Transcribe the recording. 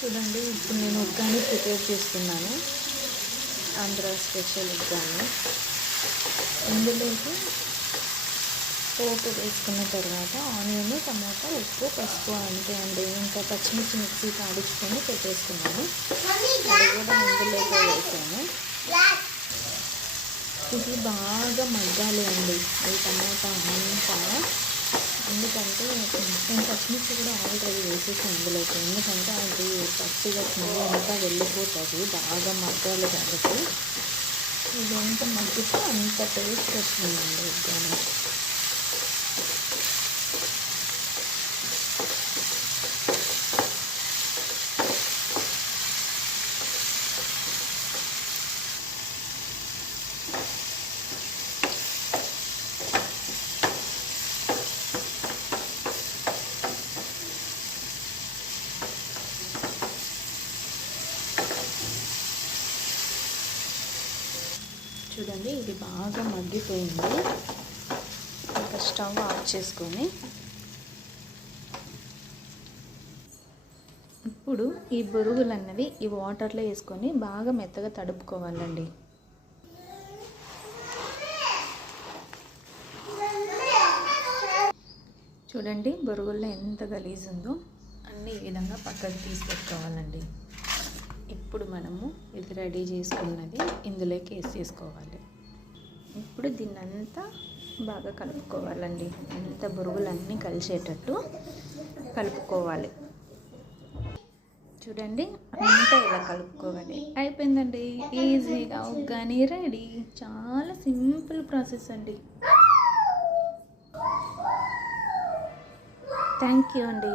చూడండి, ఇప్పుడు నేను ఉగ్గాని ప్రిపేర్ చేస్తున్నాను. ఆంధ్ర స్పెషల్ ఉగ్గాని. ఇందులోకి పోపు వేసుకున్న తర్వాత ఆనియన్, టమాటా, ఉప్పు, పసుపు అంతే అండి. ఇంకా పచ్చిమిర్చి మిక్సీకి ఆడించుకొని పెట్టేసుకున్నాను. అది కూడా ఇందులోకి వేసాను. ఇది బాగా మగ్గాలి అండి, ఈ టమాటా అంతా. ఎందుకంటే నేను పచ్చిమిర్చి కూడా ఆల్రెడీ వేసేసాను ఇందులోకి. ఎందుకంటే అది పచ్చిగా స్మెల్ అంతా వెళ్ళిపోతుంది, బాగా మగ్గాలి కాబట్టి. ఇది ఎంత మగ్గితే అంత టేస్ట్ వస్తుందండి ఉగ్గాని. చూడండి, ఇది బాగా మగ్గిపోయింది. ఇంకా స్టవ్ ఆఫ్ చేసుకొని ఇప్పుడు ఈ బొరుగులు అన్నవి ఈ వాటర్లో వేసుకొని బాగా మెత్తగా తడుపుకోవాలండి. చూడండి, బొరుగుల్లో ఎంత గలీజ్ ఉందో. అన్నీ ఈ విధంగా పక్కకు తీసి పెట్టుకోవాలండి. ఇప్పుడు మనము ఇది రెడీ చేసుకున్నది ఇందులోకి వేసేసుకోవాలి. ఇప్పుడు దీన్నంతా బాగా కలుపుకోవాలండి. అంత బొరుగులన్నీ కలిసేటట్టు కలుపుకోవాలి. చూడండి, అంతా ఇలా కలుపుకోవాలి. అయిపోయిందండి, ఈజీగా ఉగ్గాని రెడీ. చాలా సింపుల్ ప్రాసెస్ అండి. థ్యాంక్ యూ అండి.